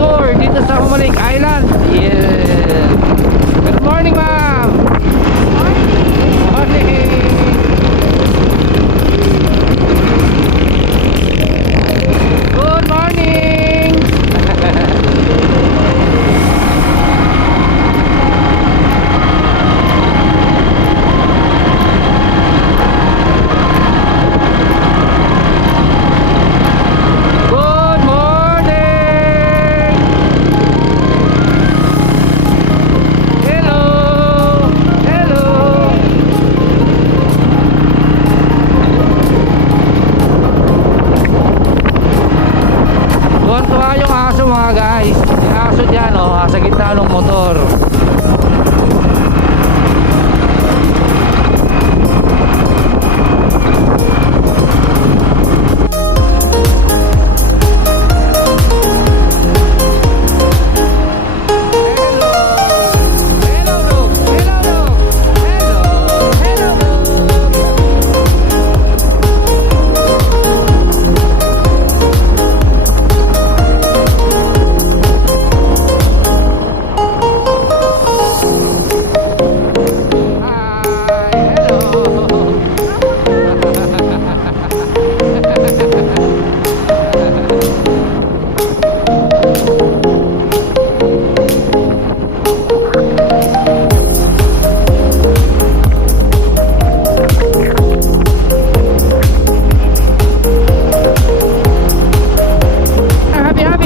tour dito sa Humaling Island. Yeah. Good morning, ma'am. Morning. Good morning. Good morning. Hello. Hello. Tuwan-tuwa yung aso mga guys. Yung aso dyan sa gitna ng motor.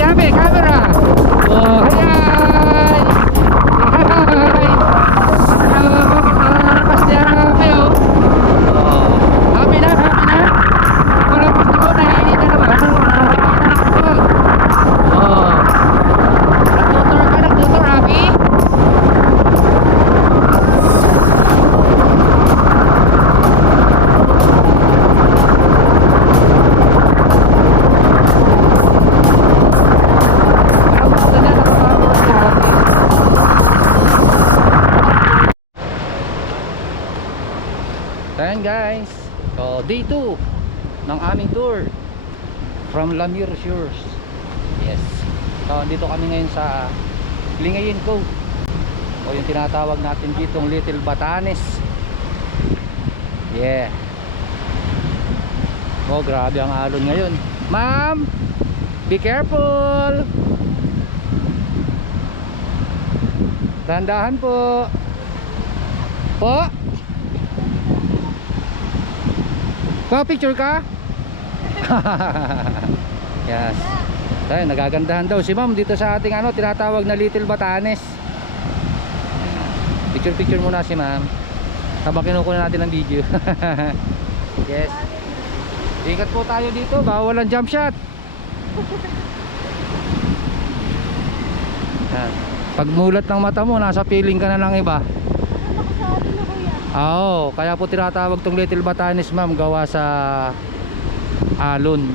Happy camera. Oh, hi. Happy oh. Oh, happy na. Wala pa ako na hindi na ba? Oh. Nagtutur happy. Ayan guys, so day 2 ng aming tour from Lamir Shores. Yes, so dito kami ngayon sa Lingayen Cove, o yung tinatawag natin dito Little Batanes. Yeah. Oh, grabe ang alon ngayon. Ma'am, be careful. Dahan-dahan po. Po. Pa-picture ka? Yes. Ayun, nagagandahan daw si ma'am dito sa ating tinatawag na Little Batanes. Picture muna si ma'am habang kinukuha natin ng video. Yes. Ingat po tayo dito, bawal ang jump shot. Pag mulat ng mata mo, nasa feeling ka na lang iba. Oo, kaya po tinatawag tong Little Batanes ma'am, gawa sa alon.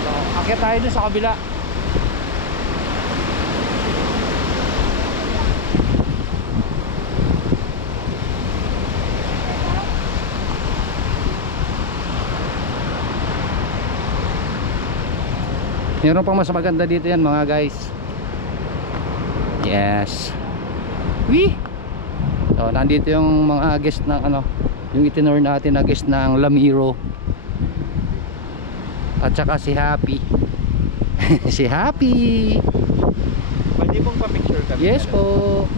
So, akyat tayo dun sa kabila. Meron pang mas maganda dito yan mga guys. Yes. Wee! So nandito yung mga guest ng yung itinor natin na guest ng Lamiro. At saka si Happy. Si Happy. Pwede pong pa-picture kami. Yes po.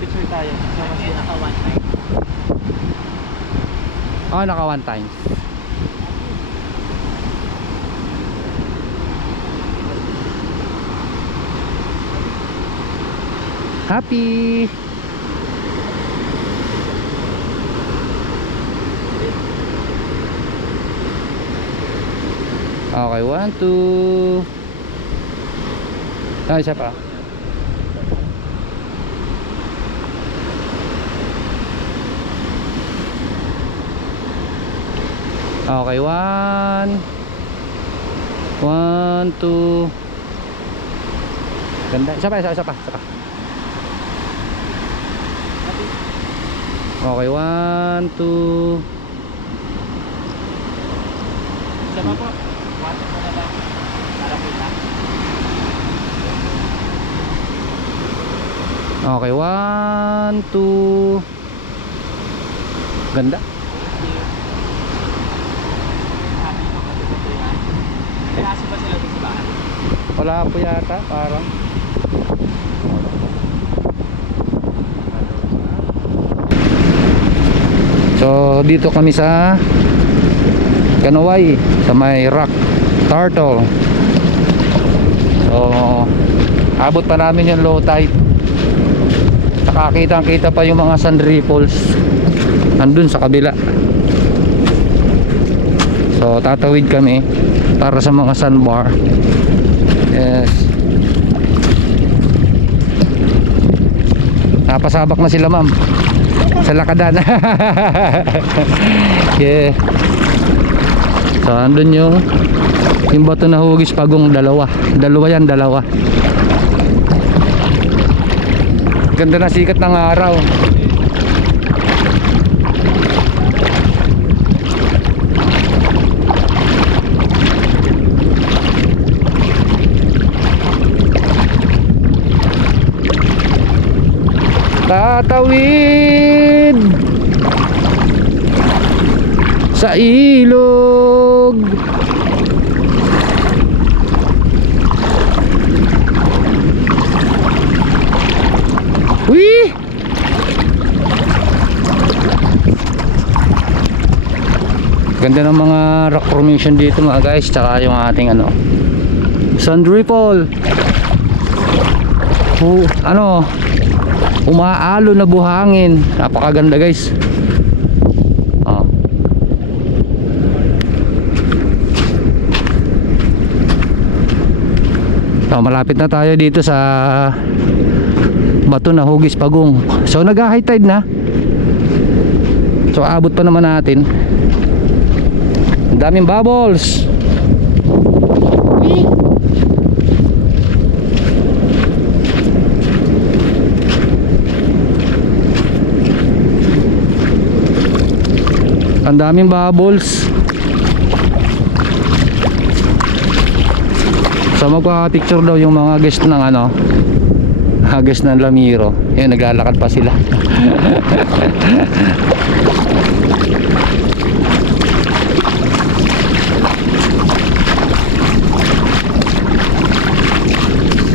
Picture tayo. Naka one time. Oh, naka one time. Happy. Okay, 1, 2. Isa pa. Okay, 1, 2. Ganda. Isa pa. Okay, 1, 2. Tama po. Water mo na lang. Para kita. Okay, 1, 2. Ganda. Happy ko kasi ito yan. May aso ba sila dito sa bahay? Wala po yata, parang. So, dito kami sa Kanaway, sa may rock turtle. So, abot pa namin yung low tide. Nakakita-kita pa yung mga sand ripples andun sa kabila. So, tatawid kami para sa mga sandbar. Yes. Napasabak na sila, ma'am, sa lakadan. Yeah. So andun yung bato na hugis pagong dalawa yan, dalawa. Ganda na sikat ng araw. Tatawid sa ilog. Wih! Ganda ng mga rock formation dito mga guys, tsaka yung ating sand ripple. Umaalo na buhangin. Napakaganda guys. So, malapit na tayo dito sa bato na hugis pagong. So nag-high tide na. So abot pa naman natin. Ang daming bubbles. Ang daming bubbles. So magpa-picture daw yung mga guest ng guest ng Lamiro. Yan, naglalakad pa sila.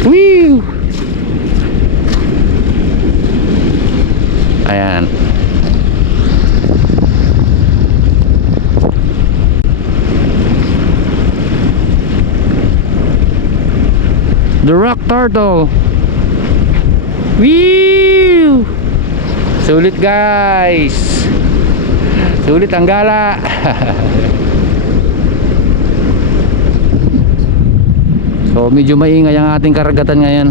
Woo! Ayan. The rock turtle. Woo! Sulit guys. Sulit ang gala. So medyo maingay ang ating karagatan ngayon.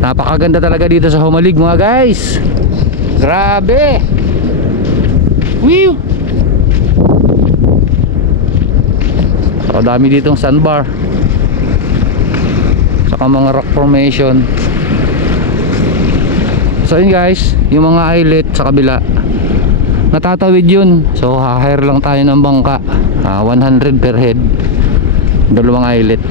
Napakaganda talaga dito sa Humalig mga guys. Grabe. Woo! So dami ditong sandbar, saka mga rock formation. So yun guys, yung mga islet sa kabila natatawid yun. So ha-hire lang tayo ng bangka, 100 per head, dalawang islet.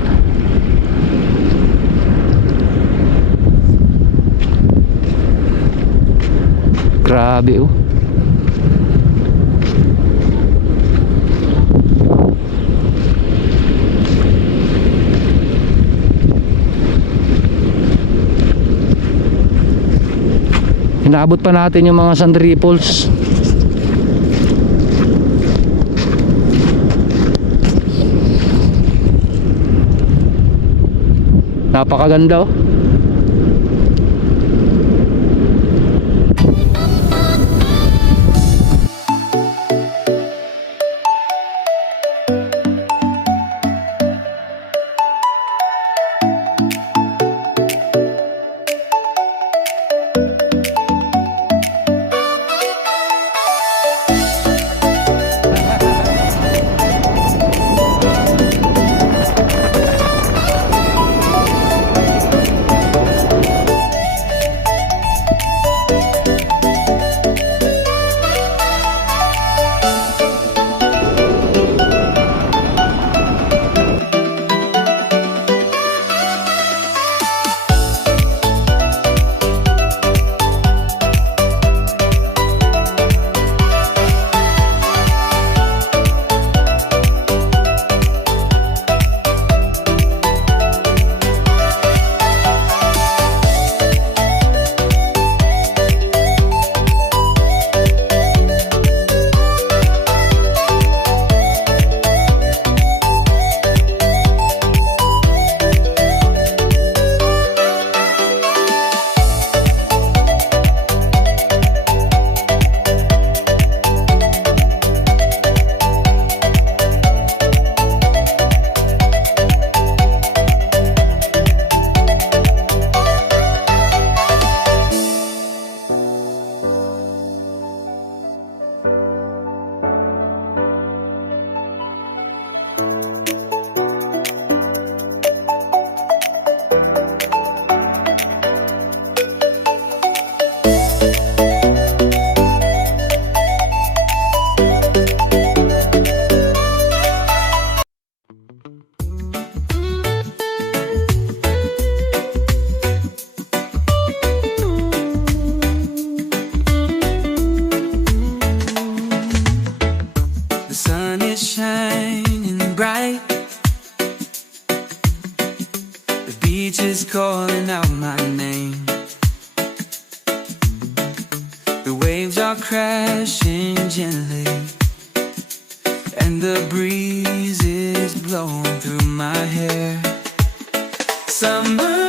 Grabe oh. Inaabot pa natin yung mga sand ripples. Napakaganda oh. is calling out my name. The waves are crashing gently, and the breeze is blowing through my hair. Summer